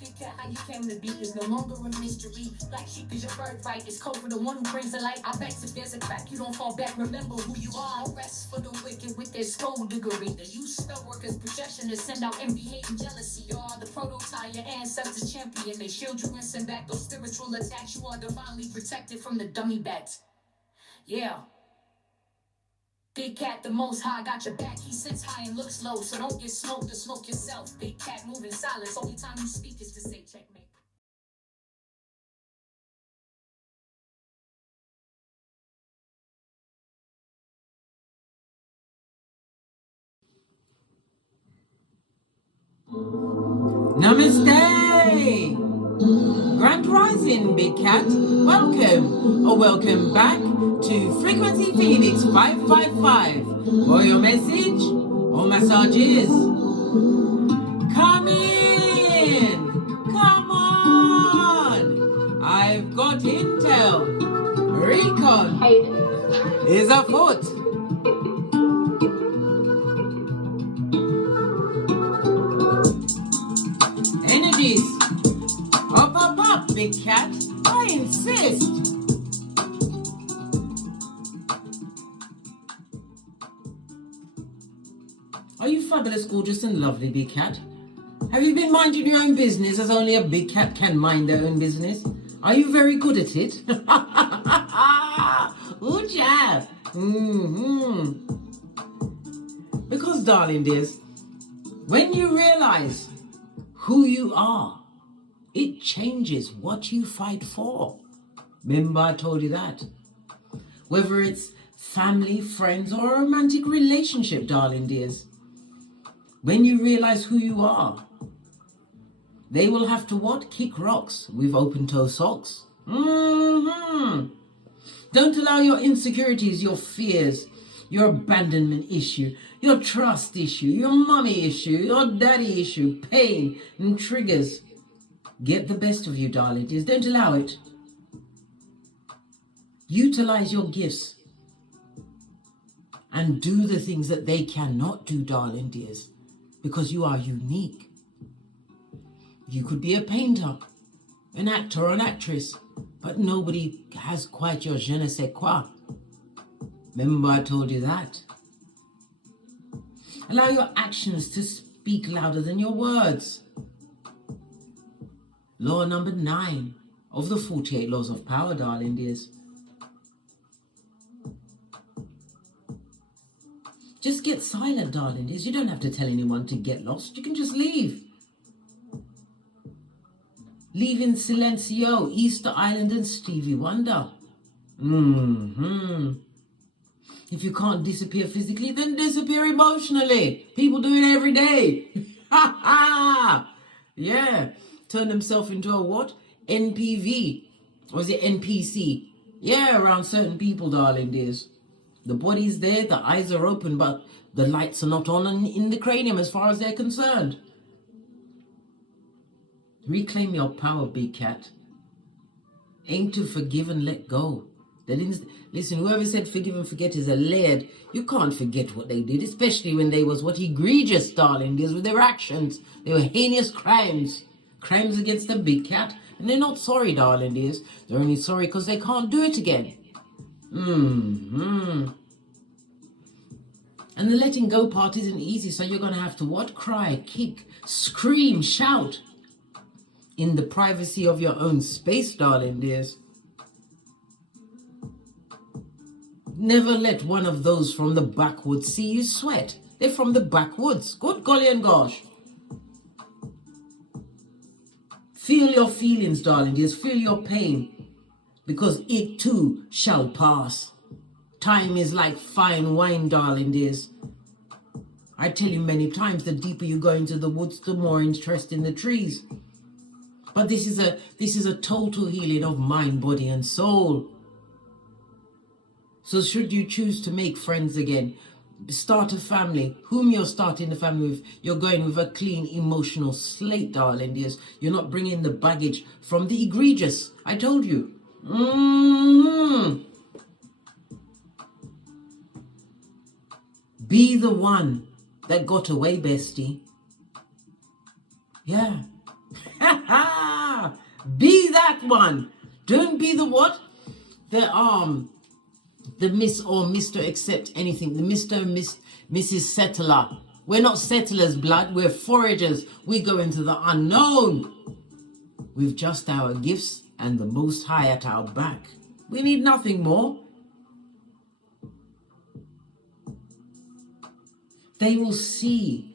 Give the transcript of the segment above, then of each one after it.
Big cat, how you came to be is no longer a mystery. Black sheep is your birthright. It's code for the one who brings the light. I bet if there's a crack, you don't fall back. Remember who you are. No rest for the wicked with their skullduggery. They use spellwork as projection to send out envy, hate, and jealousy. You are the prototype, your ancestors champion. They shield you and send back those spiritual attacks. You are divinely protected from the dummy bats. Yeah. Big cat, the most high, got your back. He sits high and looks low, so don't get smoked or smoke yourself. Big cat, moving silence. Only time you speak is to say checkmate. Namaste! Grand Rising, Big Cat. Welcome or welcome back to Frequency Phoenix 555 for your message or massages. Come in! Come on! I've got intel. Recon is afoot. Energies. Up, Big Cat. I insist. Are you fabulous, gorgeous, and lovely, Big Cat? Have you been minding your own business as only a big cat can mind their own business? Are you very good at it? Ooh, jab. Because, darling dears, when you realize who you are, it changes what you fight for. Remember I told you that. Whether it's family, friends, or a romantic relationship, darling dears, when you realize who you are, they will have to what? Kick rocks with open-toe socks. Don't allow your insecurities, your fears, your abandonment issue, your trust issue, your mommy issue, your daddy issue, pain and triggers get the best of you, darling dears. Don't allow it. Utilize your gifts and do the things that they cannot do, darling dears, because you are unique. You could be a painter, an actor or an actress, but nobody has quite your je ne sais quoi. Remember I told you that. Allow your actions to speak louder than your words. Law number 9 of the 48 laws of power, darling dears. Just get silent, darling dears. You don't have to tell anyone to get lost. You can just leave. Leave in silencio, Easter Island and Stevie Wonder. If you can't disappear physically, then disappear emotionally. People do it every day. Yeah. Turn themselves into a what? NPV. Or is it NPC? Yeah, around certain people, darling dears. The body's there, the eyes are open, but the lights are not on in the cranium as far as they're concerned. Reclaim your power, Big Cat. Aim to forgive and let go. Listen, whoever said forgive and forget is a laird. You can't forget what they did, especially when they was what egregious, darling dears, with their actions. They were heinous crimes. Crimes against the Big Cat. And they're not sorry, darling dears. They're only sorry because they can't do it again. And the letting go part isn't easy, so you're going to have to what? Cry, kick, scream, shout. In the privacy of your own space, darling dears. Never let one of those from the backwoods see you sweat. They're from the backwoods. Good golly and gosh. Feel your feelings, darling dears. Feel your pain. Because it too shall pass. Time is like fine wine, darling dears. I tell you many times, the deeper you go into the woods, the more interest in the trees. But this is a total healing of mind, body, and soul. So should you choose to make friends again, start a family, whom you're starting the family with, you're going with a clean emotional slate, darling dears. You're not bringing the baggage from the egregious. I told you. Be the one that got away, bestie. Yeah. one. Don't be the what? The Miss or Mr. accept anything. The Mr. and Mrs. Settler. We're not settlers, blood. We're foragers. We go into the unknown with just our gifts and the Most High at our back. We need nothing more. They will see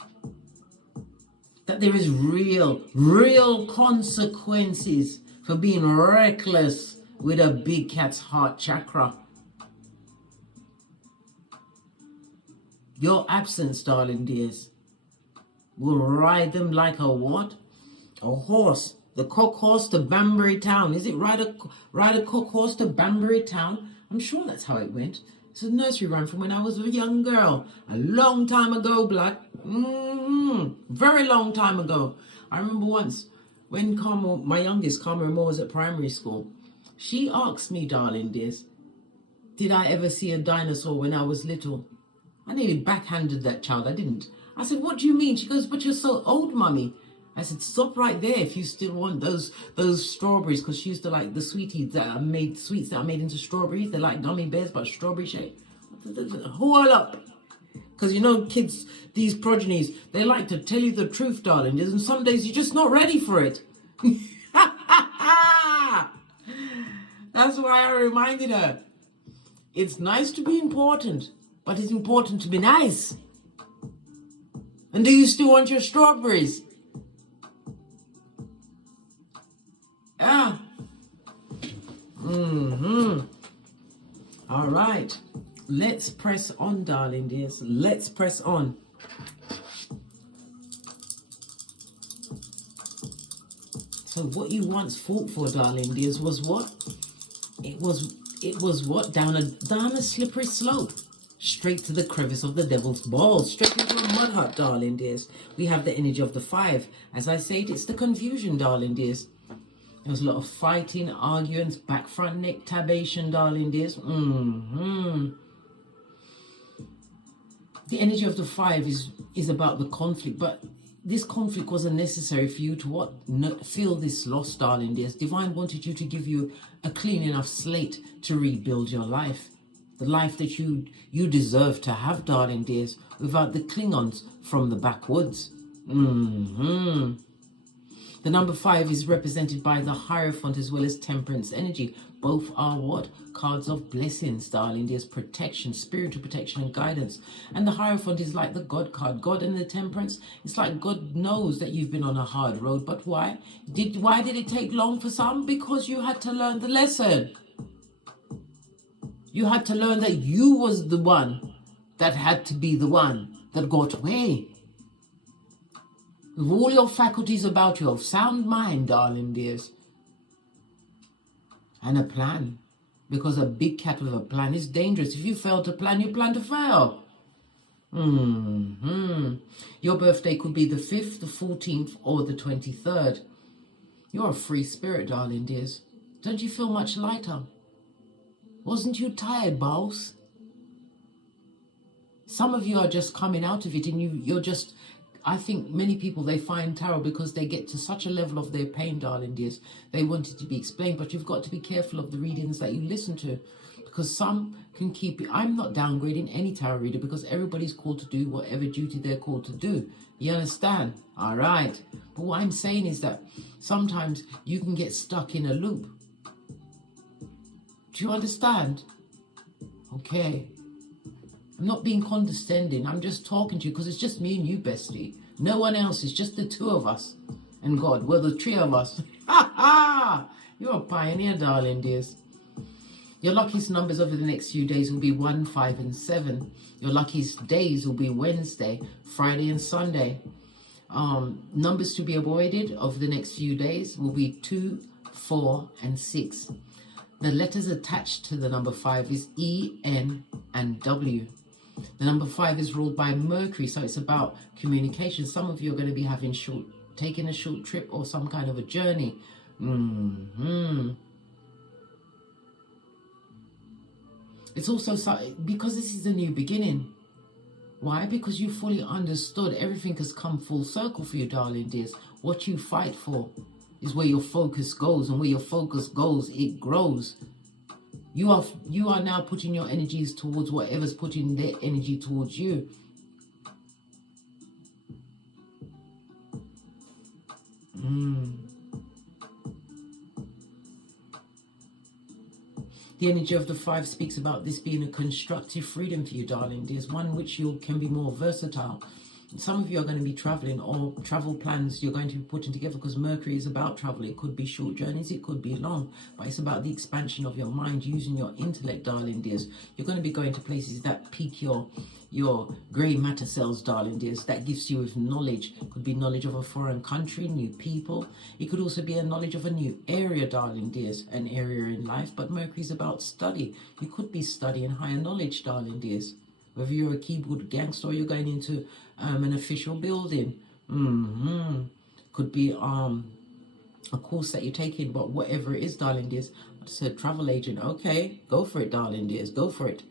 that there is real consequences for being reckless with a big cat's heart chakra. Your absence, darling dears, will ride them like a what? A horse. The cock horse to Banbury Town. Is it ride a cock horse to Banbury Town? I'm sure that's how it went. It's a nursery rhyme from when I was a young girl. A long time ago, blood. Very long time ago. I remember once when Carmel, my youngest, Carmel Moore, was at primary school. She asked me, darling dears, did I ever see a dinosaur when I was little? I nearly backhanded that child. I didn't. I said, what do you mean? She goes, but you're so old, mummy. I said, stop right there if you still want those strawberries, because she used to like the sweeties that are made, sweets that are made into strawberries. They're like gummy bears, but strawberry shape. Hold up. Because you know, kids, these progenies, they like to tell you the truth, darling. And some days you're just not ready for it. That's why I reminded her. It's nice to be important, but it's important to be nice. And do you still want your strawberries? Ah. All right. Let's press on, darling dears. Let's press on. So what you once fought for, darling dears, was what? It was what? Down a slippery slope. Straight to the crevice of the devil's balls. Straight into a mud hut, darling dears. We have the energy of the 5. As I said, it's the confusion, darling dears. There's a lot of fighting, arguments, back front neck tabation, darling dears. The energy of the 5 is about the conflict, but this conflict wasn't necessary for you to what? Feel this loss, darling dears. Divine wanted you to give you a clean enough slate to rebuild your life. The life that you deserve to have, darling dears, without the Klingons from the backwoods. The number 5 is represented by the Hierophant as well as Temperance energy. Both are what? Cards of blessings, darling. There's protection, spiritual protection and guidance. And the Hierophant is like the God card. God and the Temperance, it's like God knows that you've been on a hard road. But why? Why did it take long for some? Because you had to learn the lesson. You had to learn that you was the one that had to be the one that got away. With all your faculties about you of sound mind, darling dears. And a plan. Because a big cat with a plan is dangerous. If you fail to plan, you plan to fail. Your birthday could be the 5th, the 14th, or the 23rd. You're a free spirit, darling dears. Don't you feel much lighter? Wasn't you tired, boss? Some of you are just coming out of it and you're just... I think many people, they find tarot because they get to such a level of their pain, darling dears. They want it to be explained, but you've got to be careful of the readings that you listen to, because some can keep you. I'm not downgrading any tarot reader because everybody's called to do whatever duty they're called to do. You understand? All right. But what I'm saying is that sometimes you can get stuck in a loop. Do you understand? Okay. I'm not being condescending. I'm just talking to you because it's just me and you, bestie. No one else. It's just the 2 of us. And God, well, the 3 of us. Ha ha! You're a pioneer, darling dears. Your luckiest numbers over the next few days will be 1, 5, and 7. Your luckiest days will be Wednesday, Friday, and Sunday. Numbers to be avoided over the next few days will be 2, 4, and 6. The letters attached to the number 5 is E, N, and W. The number 5 is ruled by Mercury, so it's about communication. Some of you are going to be taking a short trip or some kind of a journey. It's also because this is a new beginning. Why? Because you fully understood. Everything has come full circle for you, darling dears. What you fight for is where your focus goes, and where your focus goes, it grows. You are now putting your energies towards whatever's putting their energy towards you. The energy of the 5 speaks about this being a constructive freedom for you, darling. There's one which you can be more versatile. Some of you are going to be traveling, or travel plans you're going to be putting together, because Mercury is about travel. It could be short journeys, it could be long, but it's about the expansion of your mind, using your intellect, darling dears. You're going to be going to places that pique your grey matter cells, darling dears. That gives you with knowledge. It could be knowledge of a foreign country, new people. It could also be a knowledge of a new area, darling dears, an area in life. But Mercury is about study. You could be studying higher knowledge, darling dears. Whether you're a keyboard gangster or you're going into an official building. Could be a course that you're taking, but whatever it is, darling dears. I just said travel agent. Okay, go for it, darling dears. Go for it.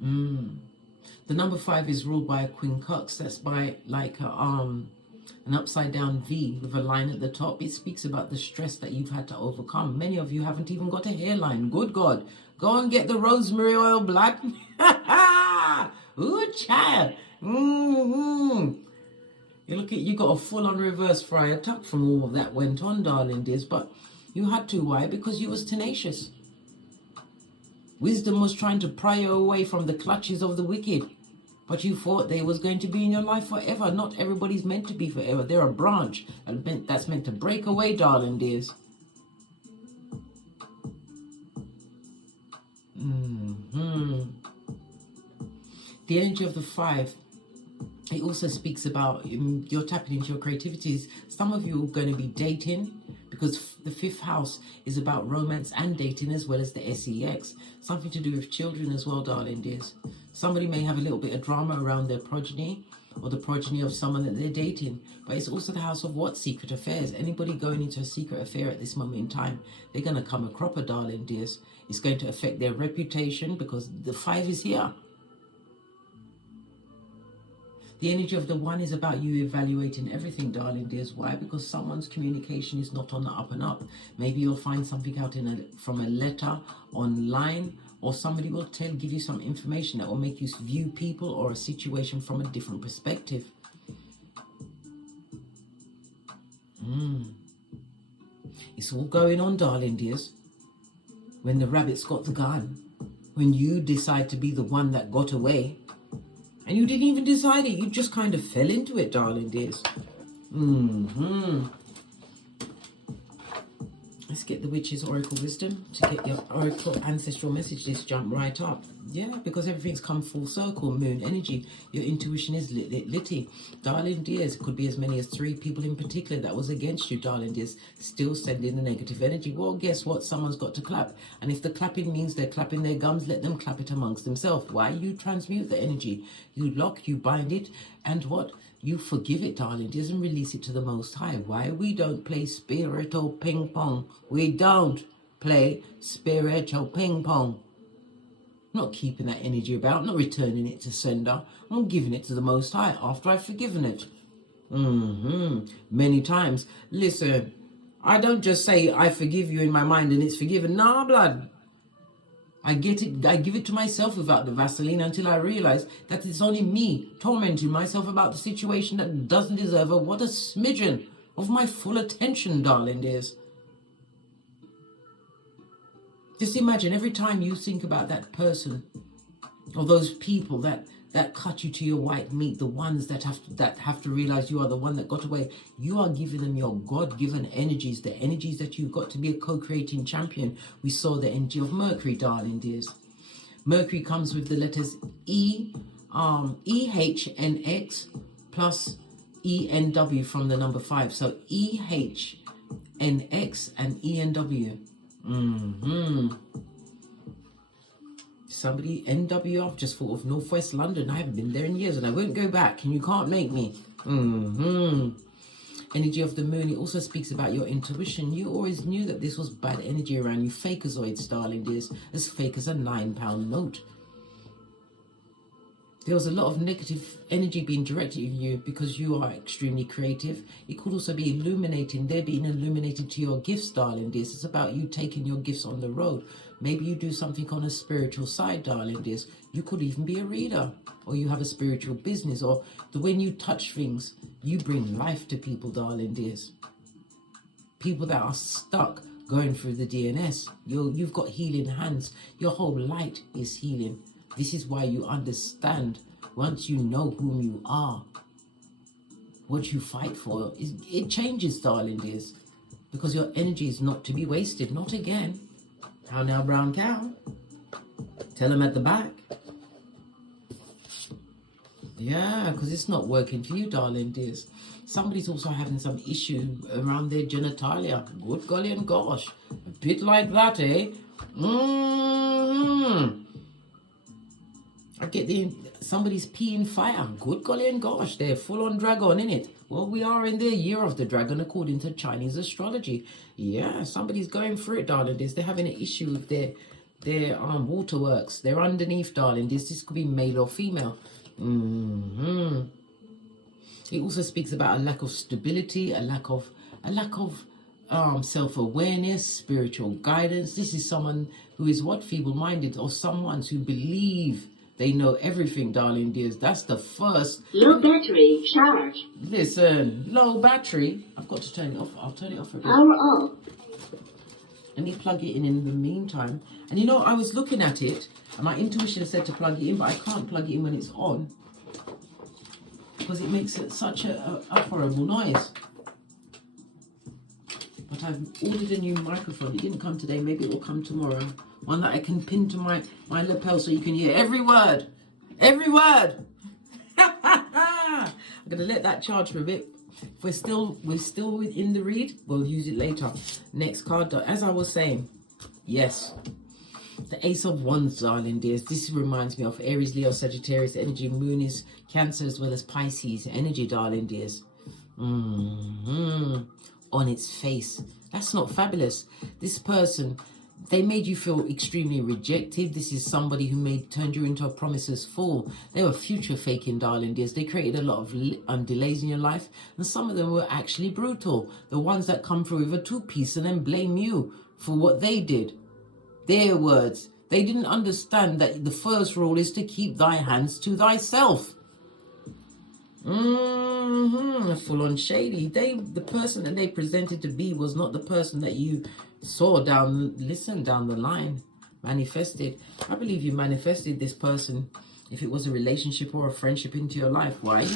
The number 5 is ruled by a quincunx. That's by like an upside down V with a line at the top. It speaks about the stress that you've had to overcome. Many of you haven't even got a hairline. Good God. Go and get the rosemary oil, blood. Ooh, child. You look at, you got a full-on reverse friar tuck from all that went on, darling dears. But you had to. Why? Because you was tenacious. Wisdom was trying to pry you away from the clutches of the wicked. But you thought they was going to be in your life forever. Not everybody's meant to be forever. They're a branch that's meant to break away, darling dears. The energy of the 5, it also speaks about you're tapping into your creativities. Some of you are going to be dating, because the 5th house is about romance and dating, as well as the SEX. Something to do with children as well, darling dears. Somebody may have a little bit of drama around their progeny, or the progeny of someone that they're dating. But it's also the house of what? Secret affairs. Anybody going into a secret affair at this moment in time, they're going to come a cropper, darling dears. It's going to affect their reputation, because the 5 is here. The energy of the 1 is about you evaluating everything, darling dears. Why? Because someone's communication is not on the up and up. Maybe you'll find something out from a letter, online, or somebody will give you some information that will make you view people or a situation from a different perspective. It's all going on, darling dears. When the rabbit's got the gun, when you decide to be the one that got away, and you didn't even decide it, you just kind of fell into it, darling dears. Let's get the witch's oracle wisdom to get your oracle ancestral message. Just jump right up. Yeah, because everything's come full circle. Moon energy. Your intuition is litty. Darling dears, it could be as many as 3 people in particular that was against you, darling dears, still sending the negative energy. Well, guess what? Someone's got to clap. And if the clapping means they're clapping their gums, let them clap it amongst themselves. Why? You transmute the energy. You lock, you bind it, and what? You forgive it, darling dears, and release it to the Most High. Why? We don't play spiritual ping pong. We don't play spiritual ping pong. I'm not keeping that energy about, I'm not returning it to sender. I'm giving it to the Most High after I've forgiven it. Many times. Listen, I don't just say I forgive you in my mind and it's forgiven. Nah, blood. I give it to myself without the Vaseline until I realize that it's only me tormenting myself about the situation that doesn't deserve what a smidgen of my full attention, darling dears. Just imagine every time you think about that person or those people that cut you to your white meat, the ones that have to realize you are the one that got away, you are giving them your God-given energies, the energies that you've got to be a co-creating champion. We saw the energy of Mercury, darling dears. Mercury comes with the letters E, H, and X plus E and W from the number 5. So E, H, N, X, and E and W. Somebody, NW, I've just thought of Northwest London. I haven't been there in years and I won't go back, and you can't make me. Energy of the moon, it also speaks about your intuition. You always knew that this was bad energy around you. Fakeazoids, darling dears, as fake as a £9 note. There was a lot of negative energy being directed at you because you are extremely creative. It could also be illuminating. They're being illuminated to your gifts, darling dears. It's about you taking your gifts on the road. Maybe you do something on a spiritual side, darling dears. You could even be a reader, or you have a spiritual business, or when you touch things, you bring life to people, darling dears. People that are stuck going through the DNS. You've got healing hands. Your whole light is healing. This is why you understand, once you know whom you are, what you fight for, it changes, darling dears, because your energy is not to be wasted. Not again. How now, brown cow? Tell them at the back. Yeah, because it's not working for you, darling dears. Somebody's also having some issue around their genitalia. Good golly and gosh. A bit like that, eh? I get somebody's peeing fire. Good golly and gosh, they're full on dragon, innit? Well, we are in the year of the dragon according to Chinese astrology. Yeah, somebody's going through it, darling. They're having an issue with their waterworks. They're underneath, darling. This could be male or female. It also speaks about a lack of stability, a lack of self-awareness, spiritual guidance. This is someone who is what? Feeble-minded, or someone who believe they know everything, darling dears. That's the first. Low battery charge. Listen, low battery. I've got to turn it off. I'll turn it off for a bit. Power off. Let me plug it in the meantime. And you know, I was looking at it, and my intuition said to plug it in, but I can't plug it in when it's on, because it makes it such a horrible noise. But I've ordered a new microphone. It didn't come today. Maybe it will come tomorrow. One that I can pin to my lapel so you can hear every word. Every word. I'm going to let that charge for a bit. If we're still within the read, we'll use it later. Next card, as I was saying, yes. The Ace of Wands, darling dears. This reminds me of Aries, Leo, Sagittarius energy. Moon is Cancer as well as Pisces energy, darling dears. On its face. That's not fabulous. This person, they made you feel extremely rejected. This is somebody who turned you into a promiser's fool. They were future faking, darling dears. They created a lot of delays in your life, and some of them were actually brutal. The ones that come through with a two-piece and then blame you for what they did. Their words. They didn't understand that the first rule is to keep thy hands to thyself. Full on shady. The person that they presented to be was not the person that you saw down the line, manifested. I believe you manifested this person, if it was a relationship or a friendship, into your life. Why?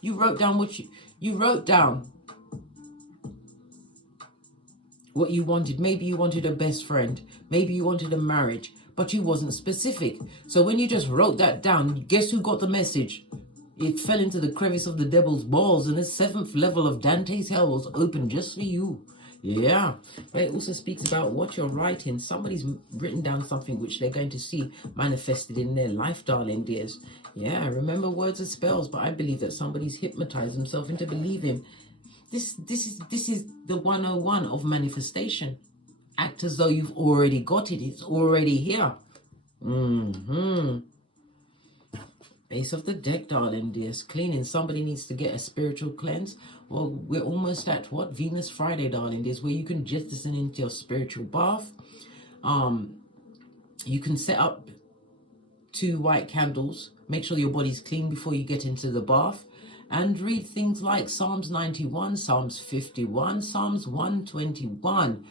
You wrote down you wrote down what you wanted. Maybe you wanted a best friend. Maybe you wanted a marriage, but you wasn't specific. So when you just wrote that down, guess who got the message? It fell into the crevice of the devil's balls, and the 7th level of Dante's hell was open just for you. Yeah. But it also speaks about what you're writing. Somebody's written down something which they're going to see manifested in their life, darling dears. Yeah, remember, words are spells, but I believe that somebody's hypnotized themselves into believing. This is the 101 of manifestation. Act as though you've already got it. It's already here. Base of the deck, darling dears. Cleaning. Somebody needs to get a spiritual cleanse. Well, we're almost at what? Venus Friday, darling dears, where you can jettison into your spiritual bath. You can set up 2 white candles. Make sure your body's clean before you get into the bath. And read things like Psalms 91, Psalms 51, Psalms 121,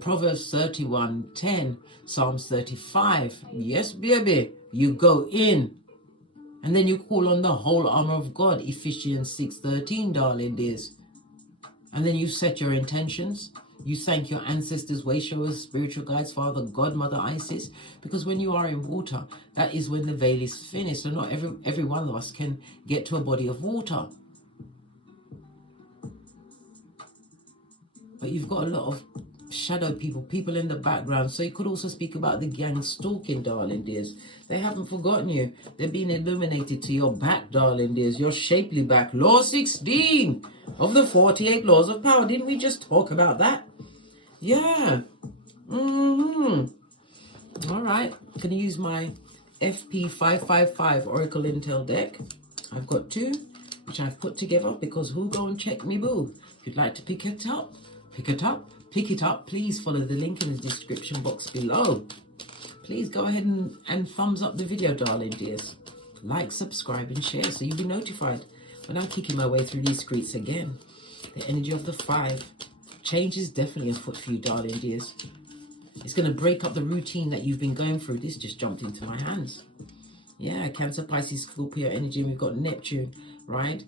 Proverbs 31:10, Psalms 35. Yes, baby. You go in. And then you call on the whole armor of God, Ephesians 6:13, darling dears. And then you set your intentions. You thank your ancestors, way showers, spiritual guides, Father, God, Mother Isis. Because when you are in water, that is when the veil is finished. So not every one of us can get to a body of water. But you've got a lot of shadow people in the background. So you could also speak about the gang stalking, darling dears. They haven't forgotten you. They're being illuminated to your back, darling dears. Your shapely back. Law 16 of the 48 laws of power. Didn't we just talk about that? Yeah. All right. I'm going to use my FP555 Oracle Intel deck. I've got 2, which I've put together because who go and check me boo? If you'd like to pick it up, please follow the link in the description box below. Please go ahead and thumbs up the video, darling dears. Like, subscribe, and share so you'll be notified when I'm kicking my way through these streets again. The energy of the 5. Change is definitely afoot for you, darling dears. It's going to break up the routine that you've been going through. This just jumped into my hands. Yeah, Cancer, Pisces, Scorpio energy. And we've got Neptune, right?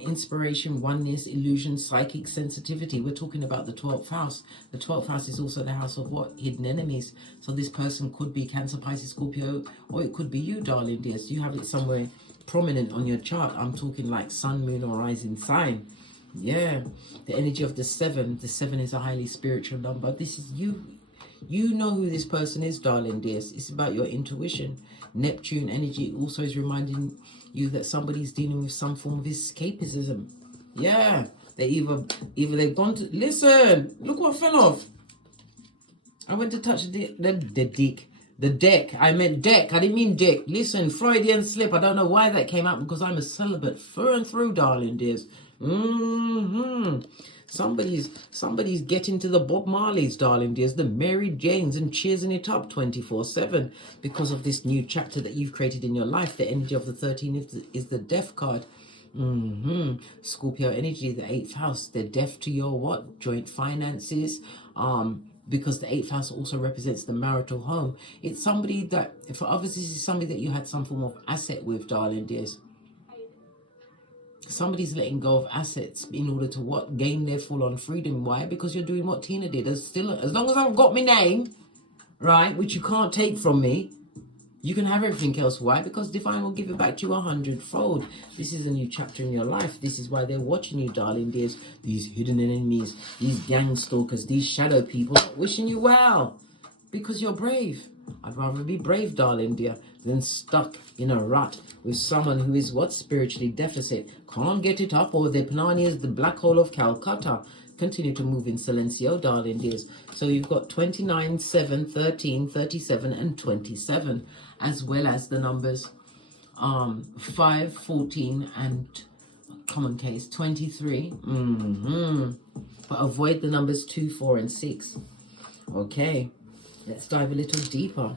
Inspiration, oneness, illusion, psychic sensitivity. We're talking about the 12th house. The 12th house is also the house of what? Hidden enemies. So this person could be Cancer, Pisces, Scorpio, or it could be you, darling dears. You have it somewhere prominent on your chart. I'm talking like sun, moon, or rising sign. Yeah, the energy of the 7. The 7 is a highly spiritual number. This is you. You know who this person is, darling dears. It's about your intuition. Neptune energy also is reminding you that somebody's dealing with some form of escapism. Yeah, they either they've gone to listen. Look what fell off. I went to touch the deck. I meant deck. I didn't mean dick. Listen, Freudian slip. I don't know why that came out because I'm a celibate through and through, darling dears. Somebody's getting to the Bob Marleys, darling dears, the Mary Janes, and cheersing it up 24/7 because of this new chapter that you've created in your life. The energy of the 13 is the death card. Scorpio energy, the 8th house. They're deaf to your what? Joint finances. Because the 8th house also represents the marital home. It's somebody that, for others, this is somebody that you had some form of asset with, darling dears. Somebody's letting go of assets in order to what? Gain their full-on freedom. Why? Because you're doing what Tina did. As long as I've got my name, right, which you can't take from me, you can have everything else. Why? Because divine will give it back to you 100-fold. This is a new chapter in your life. This is why they're watching you, darling dears. These hidden enemies, these gang stalkers, these shadow people not wishing you well because you're brave. I'd rather be brave, darling dear, than stuck in a rut with someone who is what? Spiritually deficit. Can't get it up, or the Panani is the black hole of Calcutta. Continue to move in silencio, darling dears. So you've got 29, 7, 13, 37, and 27, as well as the numbers 5, 14, and common case 23. But avoid the numbers 2, 4, and 6. Okay. Let's dive a little deeper.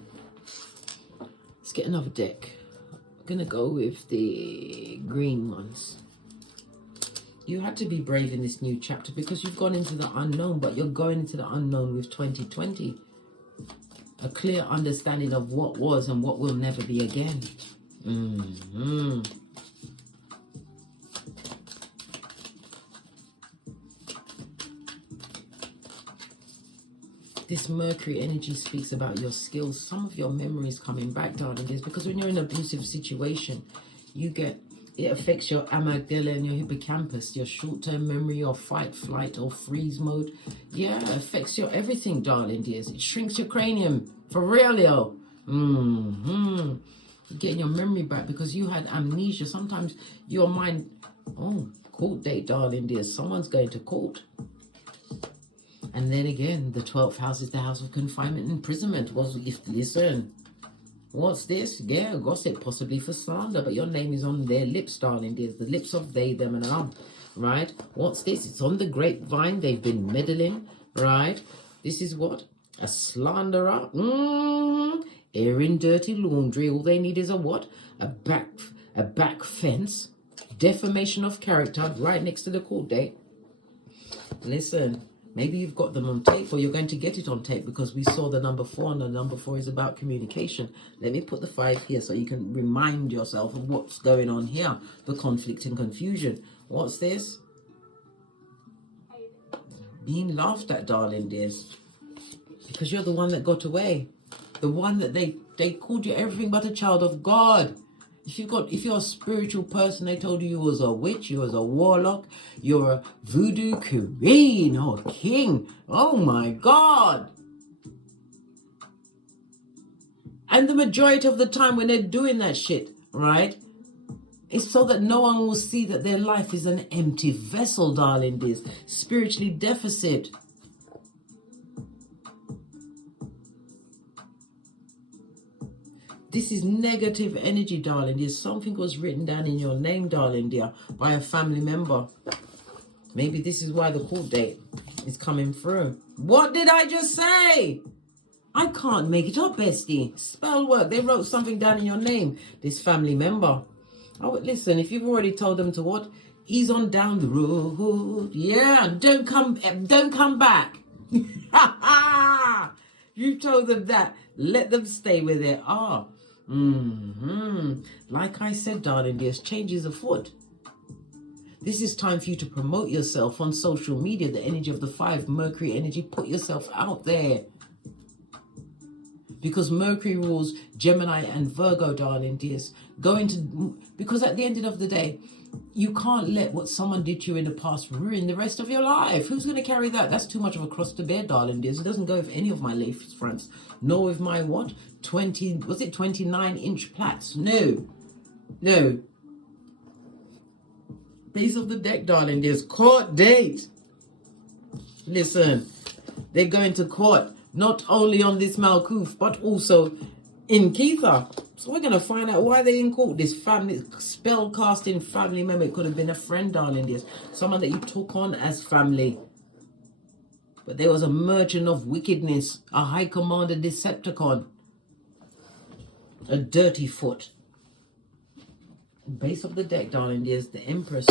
Let's get another deck. I'm going to go with the green ones. You had to be brave in this new chapter because you've gone into the unknown, but you're going into the unknown with 2020. A clear understanding of what was and what will never be again. This Mercury energy speaks about your skills. Some of your memories coming back, darling dears, because when you're in an abusive situation, it affects your amygdala and your hippocampus, your short-term memory, your fight, flight, or freeze mode. Yeah, it affects your everything, darling dears. It shrinks your cranium. For real, yo. You're getting your memory back because you had amnesia. Sometimes your mind, court date, darling dears. Someone's going to court. And then again, the 12th house is the house of confinement and imprisonment. Listen, what's this? Yeah, gossip, possibly for slander, but your name is on their lips, darling dears. The lips of they, them, and them, right? What's this? It's on the grapevine. They've been meddling, right? This is what? A slanderer. Airing dirty laundry. All they need is a what? A back fence. Defamation of character right next to the court date. Listen. Maybe you've got them on tape, or you're going to get it on tape because we saw the number 4, and the number 4 is about communication. Let me put the 5 here so you can remind yourself of what's going on here, the conflict and confusion. What's this? Being laughed at, darling dears, because you're the one that got away. The one that they called you everything but a child of God. If you're a spiritual person, they told you was a witch, you was a warlock, you're a voodoo queen or king. Oh my God. And the majority of the time when they're doing that shit, right, it's so that no one will see that their life is an empty vessel, darling dears. Spiritually deficit. This is negative energy, darling dear. Something was written down in your name, darling dear, by a family member. Maybe this is why the court date is coming through. What did I just say? I can't make it up, bestie. Spellwork. They wrote something down in your name. This family member. Oh, listen, if you've already told them to what? Ease on down the road. Yeah, don't come back. You told them that. Let them stay where they are. Like I said, darling dears, change is afoot. This is time for you to promote yourself on social media. The energy of the 5, Mercury energy. Put yourself out there. Because Mercury rules Gemini and Virgo, darling dears. Because at the end of the day, you can't let what someone did to you in the past ruin the rest of your life. Who's going to carry that? That's too much of a cross to bear, darling dears. It doesn't go with any of my lace fronts. Nor with my what? 29-inch plaits. No. Base of the deck, darling dears. Court date. Listen, they're going to court. Not only on this Malkuth, but also in Keitha. So we're going to find out why they in court. This family, spell casting family member. It could have been a friend, darling dears. Someone that you took on as family. But there was a merchant of wickedness. A high commander Decepticon. A dirty foot. Base of the deck, darling dears. The Empress.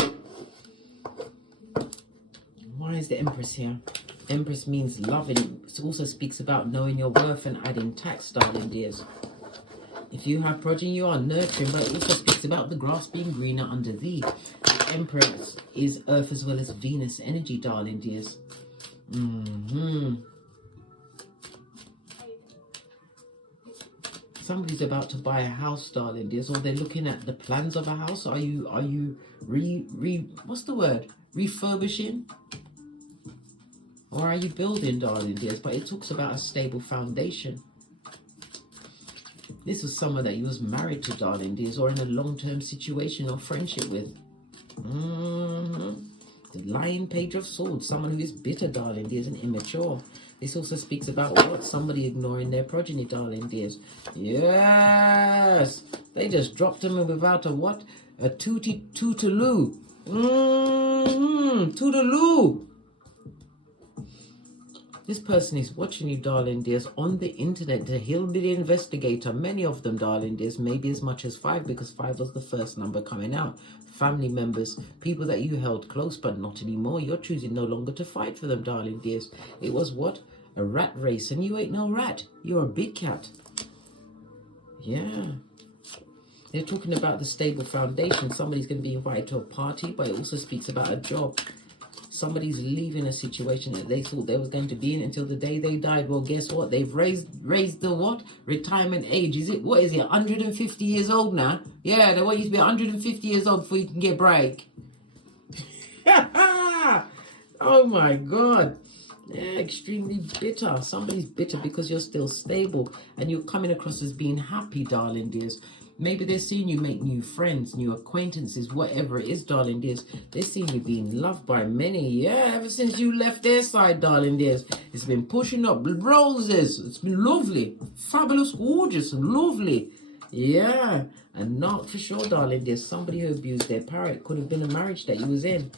Why is the Empress here? Empress means loving. It also speaks about knowing your worth and adding tax, darling dears. If you have progeny, you are nurturing, but it also speaks about the grass being greener under thee. Empress is Earth as well as Venus energy, darling dears. Somebody's about to buy a house, darling dears, or they're looking at the plans of a house. Are you what's the word? Refurbishing? Or are you building, darling dears? But it talks about a stable foundation. This was someone that you was married to, darling dears, or in a long-term situation or friendship with. The Lion Page of Swords. Someone who is bitter, darling dears, and immature. This also speaks about what? Somebody ignoring their progeny, darling dears. Yes! They just dropped them without a what? A tootaloo. Tootaloo. This person is watching you, darling dears, on the internet. The hillbilly investigator. Many of them, darling dears, maybe as much as 5, because 5 was the first number coming out. Family members, people that you held close, but not anymore. You're choosing no longer to fight for them, darling dears. It was what? A rat race, and you ain't no rat. You're a big cat. Yeah. They're talking about the stable foundation. Somebody's going to be invited to a party, but it also speaks about a job. Somebody's leaving a situation that they thought they was going to be in until the day they died. Well, guess what? They've raised the what? Retirement age. What is it? 150 years old now? Yeah, they want you to be 150 years old before you can get a break. Oh my God. Yeah, extremely bitter. Somebody's bitter because you're still stable and you're coming across as being happy, darling dears. Maybe they're seeing you make new friends, new acquaintances, whatever it is, darling dears. They're seeing you being loved by many. Yeah, ever since you left their side, darling dears. It's been pushing up roses. It's been lovely. Fabulous, gorgeous, and lovely. Yeah, and not for sure, darling dears. Somebody who abused their power. It could have been a marriage that you was in.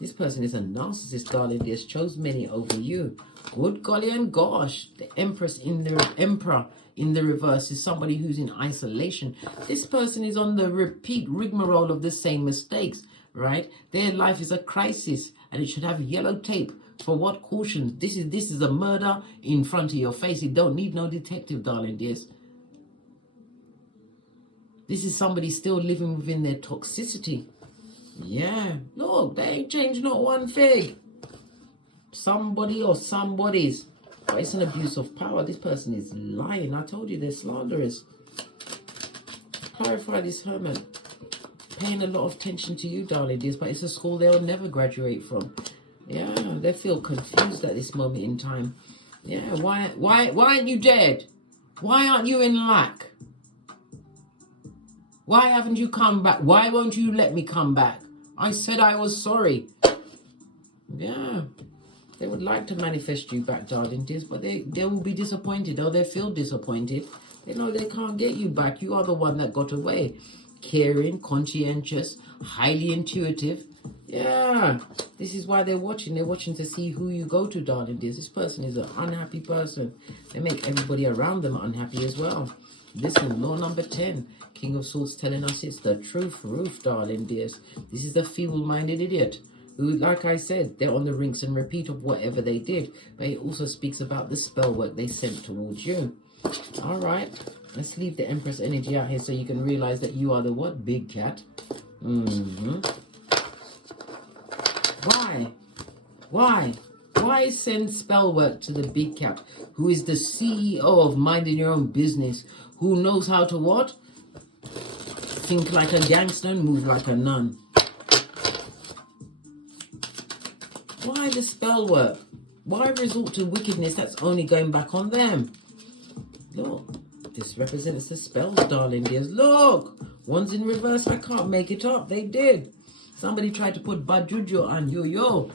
This person is a narcissist, darling dears. Chose many over you. Good golly and gosh. The Empress in the Emperor in the reverse is somebody who's in isolation. This person is on the repeat rigmarole of the same mistakes, right? Their life is a crisis, and it should have yellow tape for what cautions. This is a murder in front of your face. You don't need no detective, darling dears. This is somebody still living within their toxicity. Yeah, look, they ain't changed not one thing. Somebody or somebody's. But it's an abuse of power. This person is lying. I told you they're slanderers. Clarify this hermit. Paying a lot of attention to you, darling dears, but it's a school they'll never graduate from. Yeah, they feel confused at this moment in time. Yeah, why aren't you dead? Why aren't you in lack? Why haven't you come back? Why won't you let me come back? I said I was sorry. Yeah. They would like to manifest you back, darling dears, but they will be disappointed, or they feel disappointed, They know they can't get you back. You are the one that got away. Caring, conscientious, highly intuitive. Yeah, this is why they're watching. They're watching to see who you go to, darling dears. This person is an unhappy person. They make everybody around them unhappy as well. Listen, law number 10. King of Swords telling us it's the truth roof, darling dears. This is the feeble-minded idiot who, like I said, they're on the rinse and repeat of whatever they did. But it also speaks about the spell work they sent towards you. All right, let's leave the Empress energy out here so you can realize that you are the what? Big cat. Why send spell work to the big cat, who is the CEO of minding your own business, who knows how to what? Think like a gangster and move like a nun. Why the spell work? Why resort to wickedness that's only going back on them? Look, this represents the spells, darling dears. Look, one's in reverse. I can't make it up. They did. Somebody tried to put bad juju on you, yo.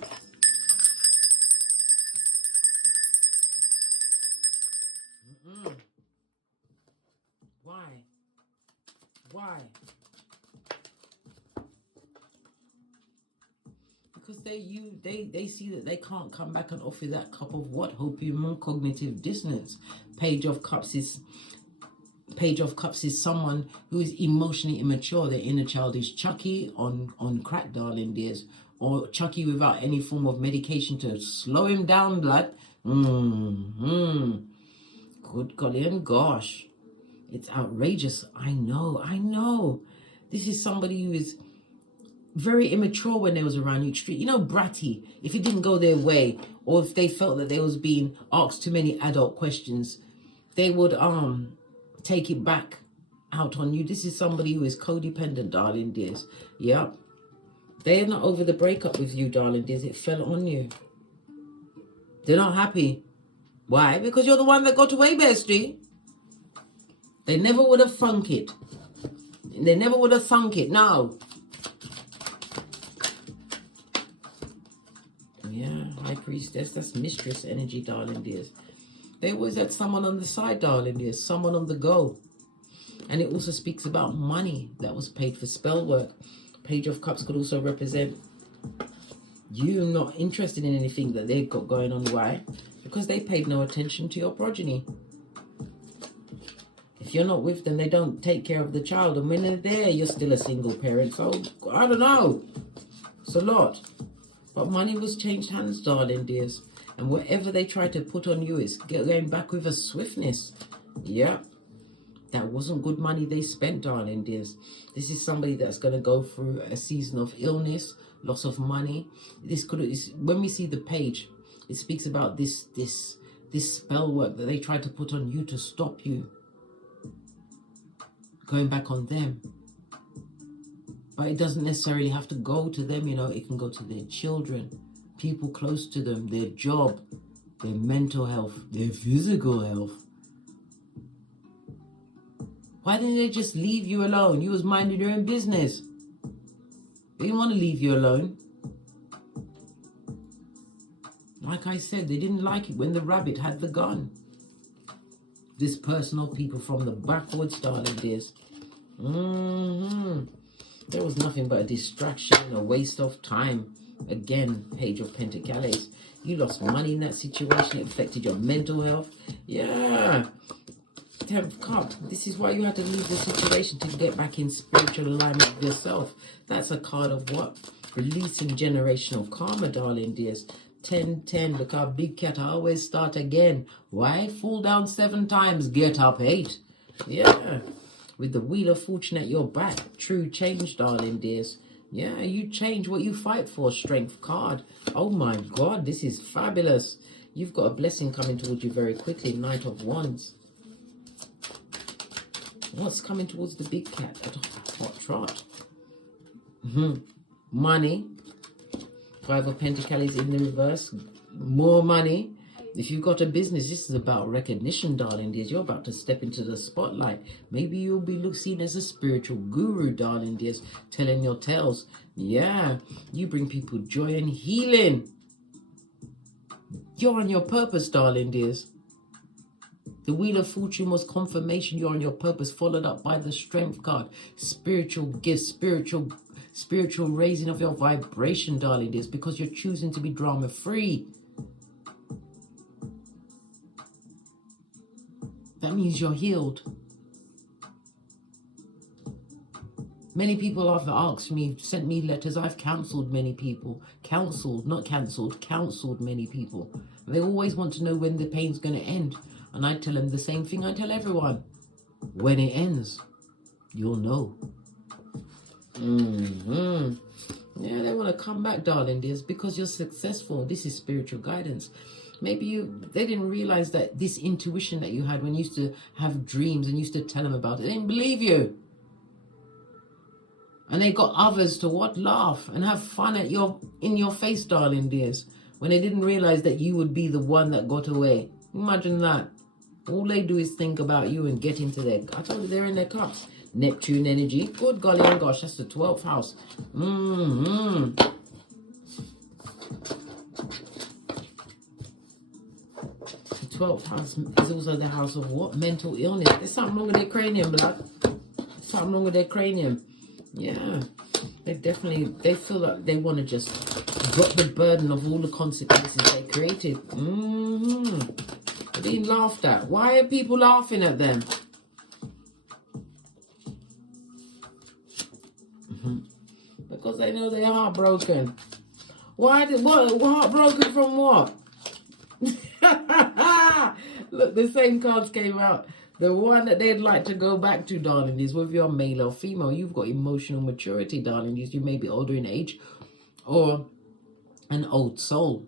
Why? Because they see that they can't come back and offer that cup of what? Hopium, cognitive dissonance. Page of Cups is someone who is emotionally immature. Their inner child is Chucky on crack, darling dears, or Chucky without any form of medication to slow him down, blood. Good golly and gosh, it's outrageous. I know. This is somebody who is very immature when they was around you. You know, bratty. If it didn't go their way, or if they felt that they was being asked too many adult questions, they would take it back out on you. This is somebody who is codependent, darling dears. Yep. They're not over the breakup with you, darling dears. It fell on you. They're not happy. Why? Because you're the one that got away, bestie. They never would have thunk it. They never would have thunk it. No. Yeah, High Priestess. That's mistress energy, darling dears. They always had someone on the side, darling dears. Someone on the go. And it also speaks about money that was paid for spell work. Page of Cups could also represent you not interested in anything that they've got going on. Why? Because they paid no attention to your progeny. If you're not with them, they don't take care of the child. And when they're there, you're still a single parent. So, I don't know. It's a lot. But money was changed hands, darling dears. And whatever they try to put on you is going back with a swiftness. Yeah. That wasn't good money they spent, darling dears. This is somebody that's going to go through a season of illness, loss of money. When we see the page, it speaks about this spell work that they tried to put on you to stop you going back on them. But it doesn't necessarily have to go to them, you know. It can go to their children, people close to them, their job, their mental health, their physical health. Why didn't they just leave you alone? You was minding your own business. They didn't want to leave you alone. Like I said, they didn't like it when the rabbit had the gun. This personal people from the backwoods, darling dears. There was nothing but a distraction, a waste of time. Again, Page of Pentacles. You lost money in that situation. It affected your mental health. Yeah. 10th cup. This is why you had to leave the situation to get back in spiritual alignment with yourself. That's a card of what? Releasing generational karma, darling dears. 10-10. Look how big cat. I always start again. Why? Fall down 7 times. Get up 8. Yeah. With the Wheel of Fortune at your back. True change, darling dears. Yeah, you change what you fight for. Strength card. Oh my God, this is fabulous. You've got a blessing coming towards you very quickly. Knight of Wands. What's coming towards the big cat? Hot trot. Money. 5 of Pentacles in the reverse. More money. If you've got a business, this is about recognition, darling dears. You're about to step into the spotlight. Maybe you'll be seen as a spiritual guru, darling dears, telling your tales. Yeah, you bring people joy and healing. You're on your purpose, darling dears. The Wheel of Fortune was confirmation you're on your purpose, followed up by the Strength card. Spiritual gifts, spiritual raising of your vibration, darling dears, because you're choosing to be drama free. That means you're healed. Many people have asked me, sent me letters. I've counselled many people. Counselled, not cancelled, counselled many people. They always want to know when the pain's going to end. And I tell them the same thing I tell everyone. When it ends, you'll know. Yeah, they want to come back, darling dears, because you're successful. This is spiritual guidance. Maybe they didn't realize that this intuition that you had when you used to have dreams and used to tell them about it, they didn't believe you. And they got others to what? Laugh and have fun at in your face, darling dears, when they didn't realize that you would be the one that got away. Imagine that. All they do is think about you and get into their... I told you they're in their cups. Neptune energy. Good golly and gosh, that's the 12th house. The 12th house is also the house of what? Mental illness. There's something wrong with their cranium, blood. Something wrong with their cranium. Yeah. They definitely, they feel like they want to just drop the burden of all the consequences they created. They're being laughed at. Why are people laughing at them? Because they know they're heartbroken. Why? What? Heartbroken from what? Look, the same cards came out. The one that they'd like to go back to, darling, is whether you're male or female. You've got emotional maturity, darling. You may be older in age or an old soul.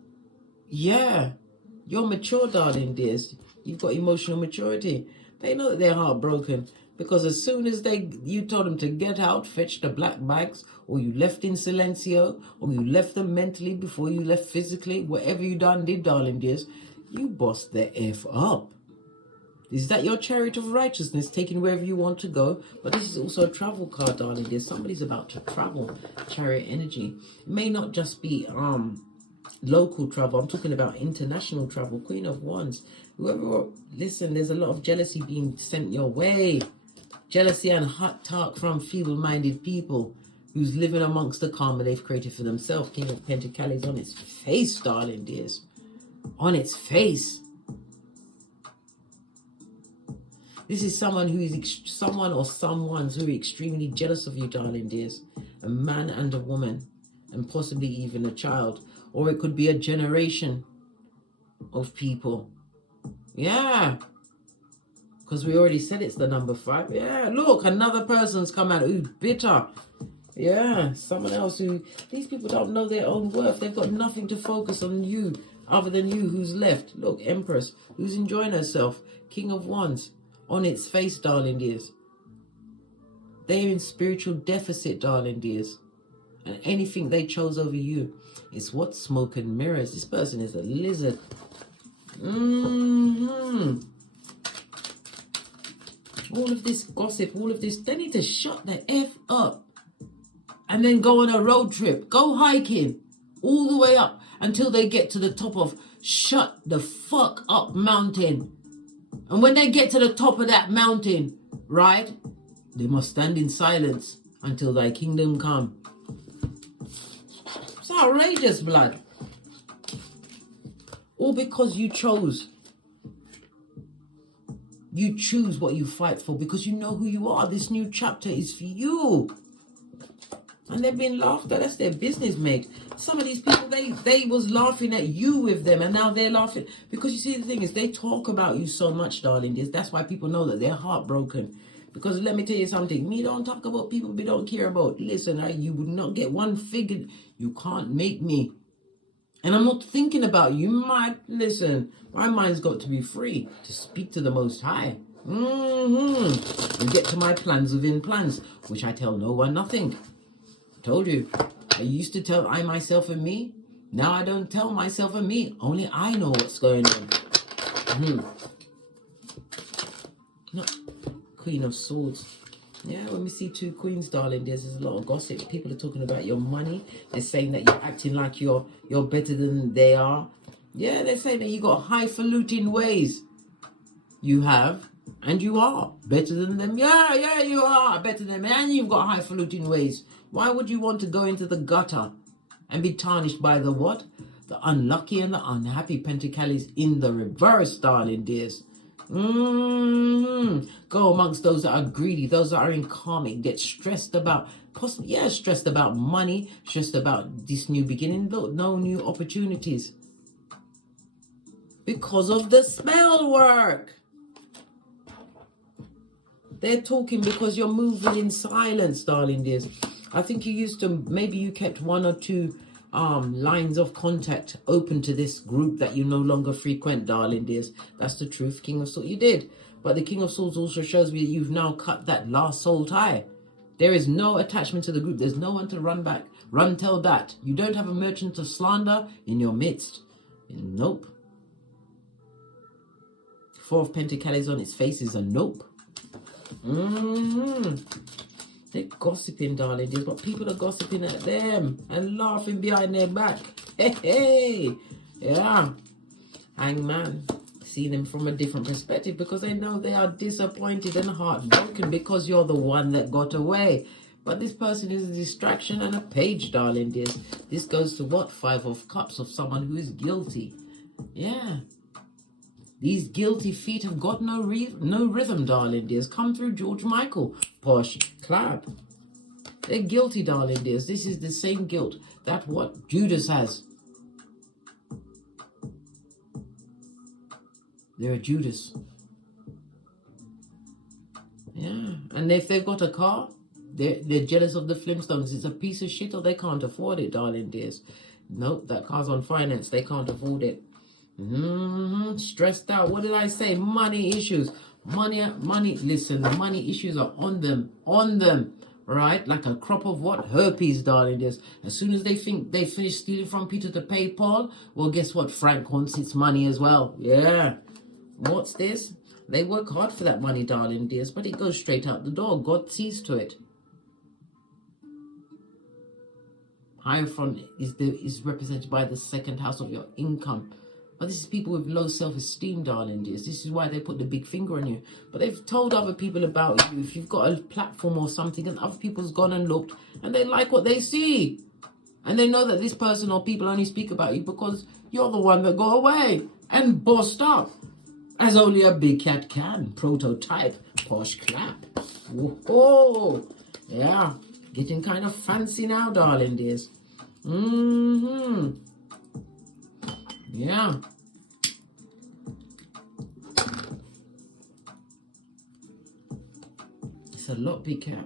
Yeah. You're mature, darling dears. You've got emotional maturity. They know that they're heartbroken. Because as soon as you told them to get out, fetch the black bags, or you left in silencio, or you left them mentally before you left physically, whatever you did, darling dears, you bossed the F up. Is that your chariot of righteousness, taking wherever you want to go? But this is also a travel card, darling dears. Somebody's about to travel. Chariot energy. It may not just be local travel. I'm talking about international travel. Queen of Wands. Whoever, listen, there's a lot of jealousy being sent your way. Jealousy and hot talk from feeble-minded people who's living amongst the karma they've created for themselves. King of Pentacles on its face, darling dears. On its face. This is someone who is someone's who are extremely jealous of you, darling dears. A man and a woman, and possibly even a child. Or it could be a generation of people. Yeah. Because we already said it's the number 5. Yeah, look, another person's come out who's bitter. Yeah, someone else who... These people don't know their own worth. They've got nothing to focus on you other than you who's left. Look, Empress, who's enjoying herself. King of Wands. On its face, darling dears. They're in spiritual deficit, darling dears. And anything they chose over you is what? Smoke and mirrors. This person is a lizard. All of this gossip, all of this, they need to shut the F up. And then go on a road trip. Go hiking all the way up until they get to the top of shut the fuck up mountain. And when they get to the top of that mountain, right, they must stand in silence until thy kingdom come. It's outrageous, blood. All because you chose. You choose what you fight for because you know who you are. This new chapter is for you. And they've been laughed at. That's their business, mate. Some of these people, they was laughing at you with them, and now they're laughing. Because you see, the thing is, they talk about you so much, darling. That's why people know that they're heartbroken. Because let me tell you something. Me don't talk about people we don't care about. Listen, you would not get one figure. You can't make me. And I'm not thinking about you. Listen, my mind's got to be free to speak to the Most High. And get to my plans within plans, which I tell no one nothing. Told you. I used to tell I, myself, and me. Now I don't tell myself and me. Only I know what's going on. No. Queen of Swords. Yeah, when we see 2 queens, darling, there's a lot of gossip. People are talking about your money. They're saying that you're acting like you're better than they are. Yeah, they're saying that you got highfalutin ways. You have, and you are better than them. Yeah, you are better than them. And you've got highfalutin ways. Why would you want to go into the gutter and be tarnished by the what? The unlucky and the unhappy pentacles in the reverse, darling dears. Go amongst those that are greedy, those that are in karmic, get stressed about, stressed about money, stressed about this new beginning, no new opportunities. Because of the spell work. They're talking because you're moving in silence, darling dears. I think you used to, maybe you kept 1 or 2 lines of contact open to this group that you no longer frequent, darling dears. That's the truth, King of Swords. You did. But the King of Swords also shows me that you've now cut that last soul tie. There is no attachment to the group. There's no one to run back. Run tell that. You don't have a merchant of slander in your midst. Nope. 4 of Pentacles on its face is a nope. They're gossiping, darling dears, but people are gossiping at them and laughing behind their back. Hey, yeah. Hangman, see them from a different perspective because they know they are disappointed and heartbroken because you're the one that got away. But this person is a distraction and a page, darling dears. This goes to what? 5 of Cups of someone who is guilty. Yeah. These guilty feet have got no rhythm, darling dears. Come through, George Michael. Posh, clap. They're guilty, darling dears. This is the same guilt that what Judas has. They're a Judas. Yeah. And if they've got a car, they're jealous of the Flintstones. It's a piece of shit or they can't afford it, darling dears. Nope, that car's on finance. They can't afford it. Stressed out. What did I say? Money issues. Money. Listen, the money issues are on them, right? Like a crop of what? Herpes, darling dears. As soon as they think they finish stealing from Peter to pay Paul, well, guess what? Frank wants its money as well. Yeah. What's this? They work hard for that money, darling dears, but it goes straight out the door. God sees to it. Hierophant is represented by the 2nd house of your income. But this is people with low self-esteem, darling dears. This is why they put the big finger on you. But they've told other people about you. If you've got a platform or something and other people's gone and looked and they like what they see. And they know that this person or people only speak about you because you're the one that got away and bossed up. As only a big cat can. Prototype. Posh clap. Whoa. Yeah. Getting kind of fancy now, darling dears. Yeah. It's a lot, big cat.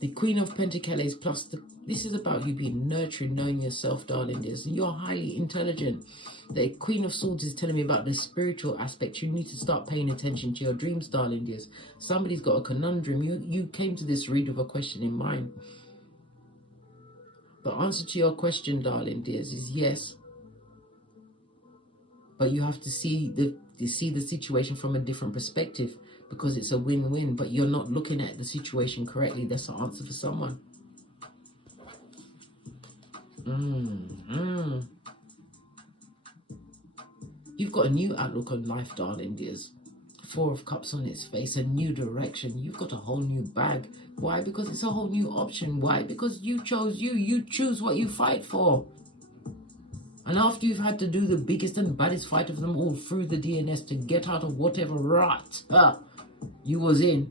The Queen of Pentacles plus this is about you being nurturing, knowing yourself, darling dears. And you're highly intelligent. The Queen of Swords is telling me about the spiritual aspect. You need to start paying attention to your dreams, darling dears. Somebody's got a conundrum. You came to this read with a question in mind. The answer to your question, darling dears, is yes. But you have to see the situation from a different perspective because it's a win-win. But you're not looking at the situation correctly. That's the answer for someone. You've got a new outlook on life, darling dears. 4 of Cups on its face, a new direction. You've got a whole new bag. Why? Because it's a whole new option. Why? Because you chose you. You choose what you fight for. And after you've had to do the biggest and baddest fight of them all through the DNS to get out of whatever rut you was in.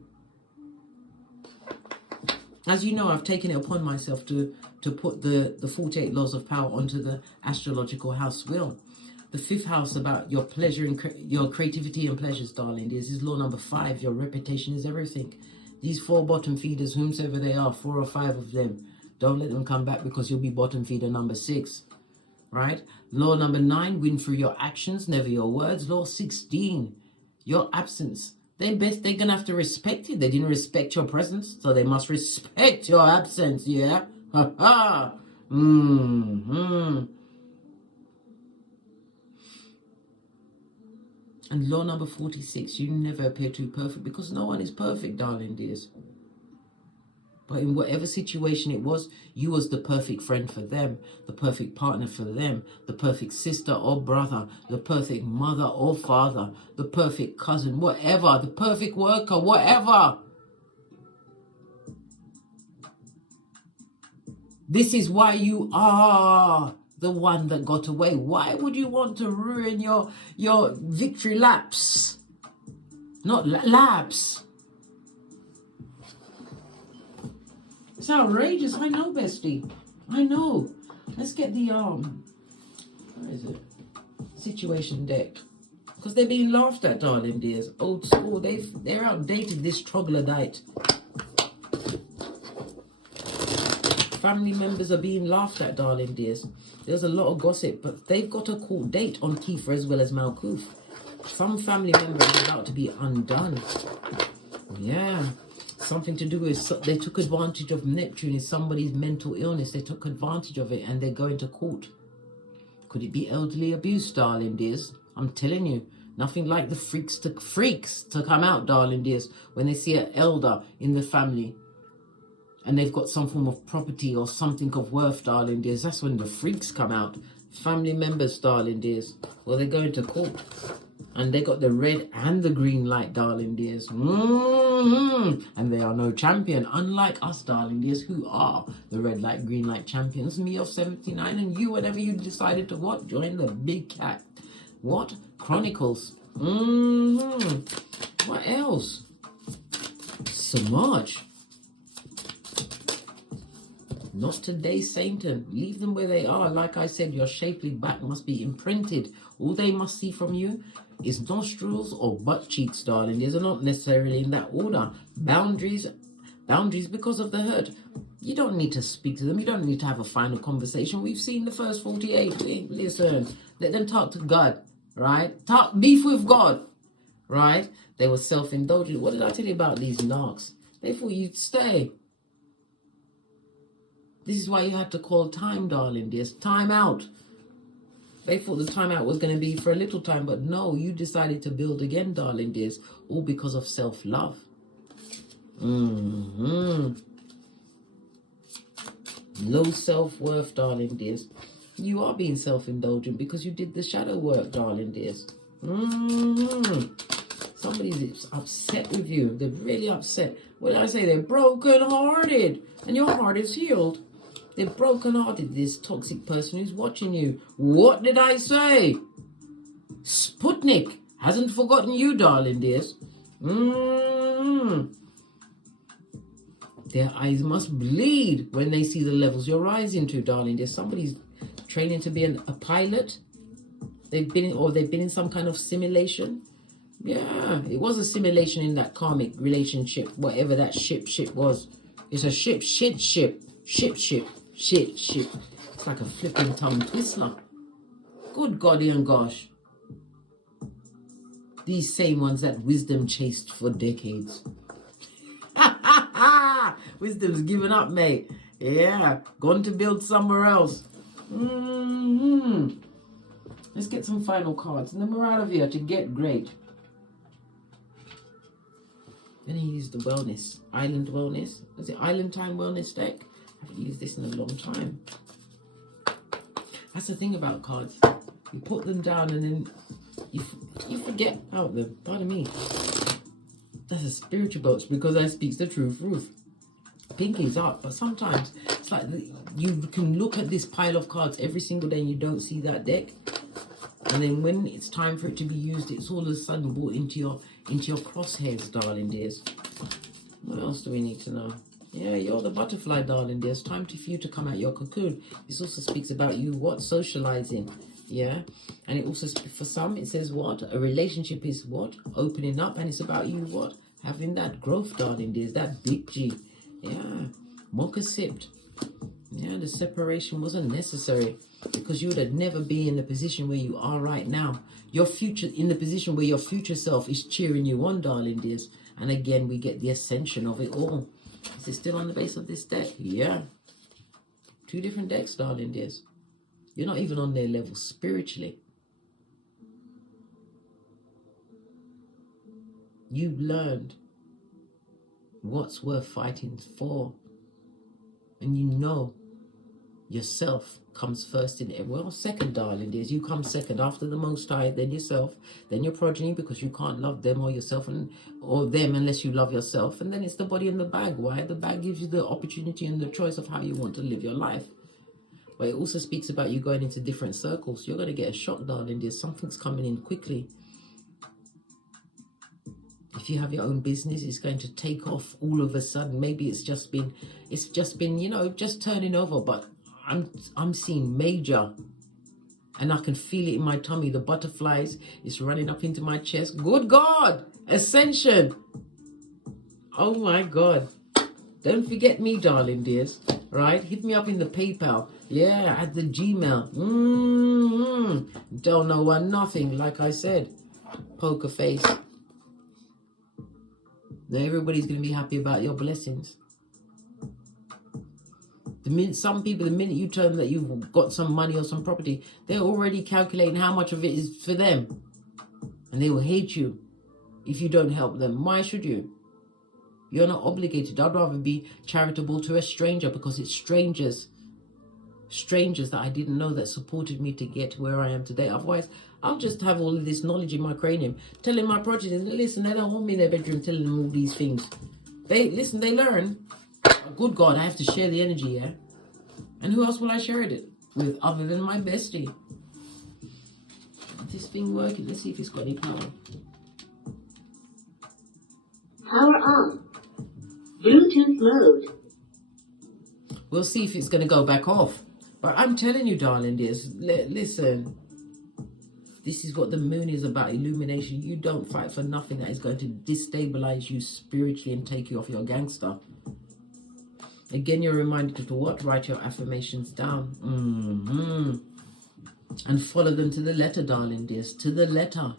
As you know, I've taken it upon myself to put the 48 laws of power onto the astrological house wheel. The 5th house about your pleasure and your creativity and pleasures, darling. This is law number 5. Your reputation is everything. These 4 bottom feeders, whomsoever they are, 4 or 5 of them, don't let them come back because you'll be bottom feeder number 6. Right? Law number 9, win through your actions, never your words. Law 16, your absence. They're gonna have to respect it. They didn't respect your presence, so they must respect your absence. Yeah. Ha ha. And law number 46, you never appear too perfect because no one is perfect, darling dears. But in whatever situation it was, you was the perfect friend for them, the perfect partner for them, the perfect sister or brother, the perfect mother or father, the perfect cousin, whatever, the perfect worker, whatever. This is why you are the one that got away. Why would you want to ruin your victory laps? Not laps. It's outrageous. I know, bestie. I know. Let's get the where is it? Situation deck. Because they're being laughed at, darling dears. Old school. They're outdated, this troglodyte. Family members are being laughed at, darling dears. There's a lot of gossip, but they've got a court date on Kiefer as well as Malkuth. Some family members are about to be undone. Yeah. Something to do with, they took advantage of Neptune in somebody's mental illness. They took advantage of it and they're going to court. Could it be elderly abuse, darling dears? I'm telling you, nothing like the freaks to come out, darling dears, when they see an elder in the family and they've got some form of property or something of worth, darling dears. That's when the freaks come out. Family members, darling dears. Well, they're going to court. And they got the red and the green light, darling dears. And they are no champion. Unlike us, darling dears, who are the red light, green light champions. Me of 79 and you, whenever you decided to what? Join the BIGCAT. What? Chronicles. What else? So much. Not today, Satan. Leave them where they are. Like I said, your shapely back must be imprinted. All they must see from you is nostrils or butt cheeks, darling. These are not necessarily in that order. Boundaries because of the hurt. You don't need to speak to them. You don't need to have a final conversation. We've seen the first 48. Listen, let them talk to God, right? Talk beef with God, right? They were self-indulgent. What did I tell you about these narcs? They thought you'd stay. This is why you had to call time, darling dears. Time out. They thought the time out was going to be for a little time, but no, you decided to build again, darling dears, all because of self-love. Low self-worth, darling dears. You are being self-indulgent because you did the shadow work, darling dears. Somebody's upset with you. They're really upset. What did I say? They're broken-hearted, and your heart is healed. They're broken-hearted, this toxic person who's watching you. What did I say? Sputnik hasn't forgotten you, darling dears. Their eyes must bleed when they see the levels you're rising to, darling dears. Somebody's training to be a pilot. They've been in some kind of simulation. Yeah, it was a simulation in that karmic relationship, whatever that ship was. It's a ship. It's like a flipping tongue twister. Good golly and gosh. These same ones that wisdom chased for decades. Wisdom's given up, mate. Yeah, gone to build somewhere else. Let's get some final cards. And then we're out of here to get great. Then he used the wellness. Island wellness. Was it Island Time Wellness deck? I haven't used this in a long time. That's the thing about cards. You put them down and then you forget about them. Pardon me. That's a spiritual box because I speak the truth. Pinky's up, but sometimes it's like you can look at this pile of cards every single day and you don't see that deck. And then when it's time for it to be used, it's all of a sudden brought into your crosshairs, darling dears. What else do we need to know? Yeah, you're the butterfly, darling dear. It's time for you to come out your cocoon. This also speaks about you, what? Socializing. Yeah. And it also, for some, it says what? A relationship is what? Opening up. And it's about you, what? Having that growth, darling dear. That big G. Yeah. Mocha sipped. Yeah, the separation wasn't necessary because you would have never been in the position where you are right now. Your future, in the position where your future self is cheering you on, darling dears. And again, we get the ascension of it all. Is it still on the base of this deck? Yeah. 2 different decks, darling dears. You're not even on their level spiritually. You've learned what's worth fighting for. And you know yourself comes first in it. Well, second, darling dears. You come second after the Most High, then yourself, then your progeny, because you can't love them or yourself or them unless you love yourself. And then it's the body and the bag. Why? The bag gives you the opportunity and the choice of how you want to live your life. But it also speaks about you going into different circles. You're going to get a shock, darling dears. Something's coming in quickly. If you have your own business, it's going to take off all of a sudden. Maybe it's just been, you know, just turning over. But I'm seeing major, and I can feel it in my tummy. The butterflies is running up into my chest. Good God, ascension. Oh my God. Don't forget me, darling dears. Right? Hit me up in the PayPal. Yeah, at the Gmail. Don't know one nothing, like I said. Poker face. Now everybody's going to be happy about your blessings. Some people, the minute you tell them that you've got some money or some property, they're already calculating how much of it is for them. And they will hate you if you don't help them. Why should you? You're not obligated. I'd rather be charitable to a stranger, because it's strangers that I didn't know that supported me to get to where I am today. Otherwise, I'll just have all of this knowledge in my cranium, telling my progeny, listen, they don't want me in their bedroom telling them all these things. They learn. Good God, I have to share the energy, yeah? And who else will I share it with other than my bestie? Is this thing working? Let's see if it's got any power. Power on. Bluetooth mode. We'll see if it's going to go back off. But I'm telling you, darling dears, listen. This is what the moon is about, illumination. You don't fight for nothing that is going to destabilize you spiritually and take you off your gangster. Again, you're reminded to what? Write your affirmations down. And follow them to the letter, darling dears. To the letter.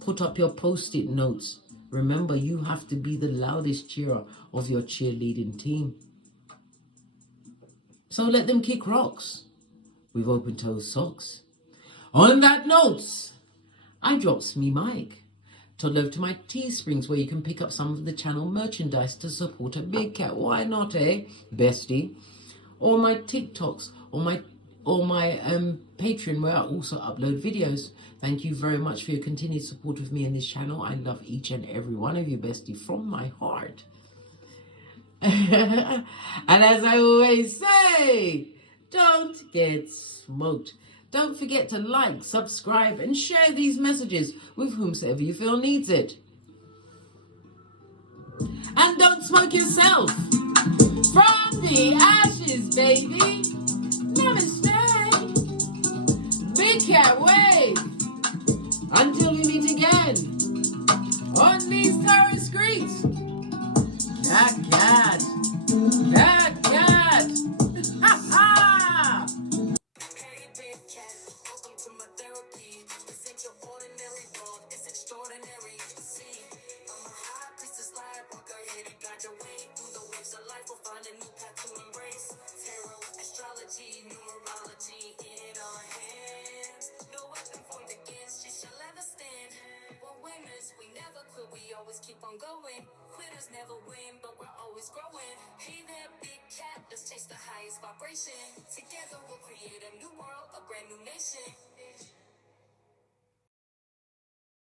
Put up your post-it notes. Remember, you have to be the loudest cheerer of your cheerleading team. So let them kick rocks with open-toed socks. On that note, I drops me mic. Toddle over to my Teesprings, where you can pick up some of the channel merchandise to support a big cat. Why not, eh, bestie? Or my TikToks, or my Patreon, where I also upload videos. Thank you very much for your continued support of me in this channel. I love each and every one of you, bestie, from my heart. And as I always say, don't get smoked. Don't forget to like, subscribe, and share these messages with whomsoever you feel needs it. And don't smoke yourself. From the ashes, baby. Namaste. Big cat wave. Until we meet again on these Taurus streets. Cat, cat. Cat, cat. Ha ha. Hey, big cat, welcome to my therapy. This ain't your ordinary world, it's extraordinary. See, I'm a high priestess lightworker, here to guide your way through the waves of life. We'll find a new path to embrace. Tarot, astrology, numerology in our hands. No weapon formed against you shall ever stand. We're winners, we never quit, we always keep on going. Quitters never win, but we're always growing. Hey there, big cat, let's chase the highest vibration. Together we'll create a new world, a brand new nation.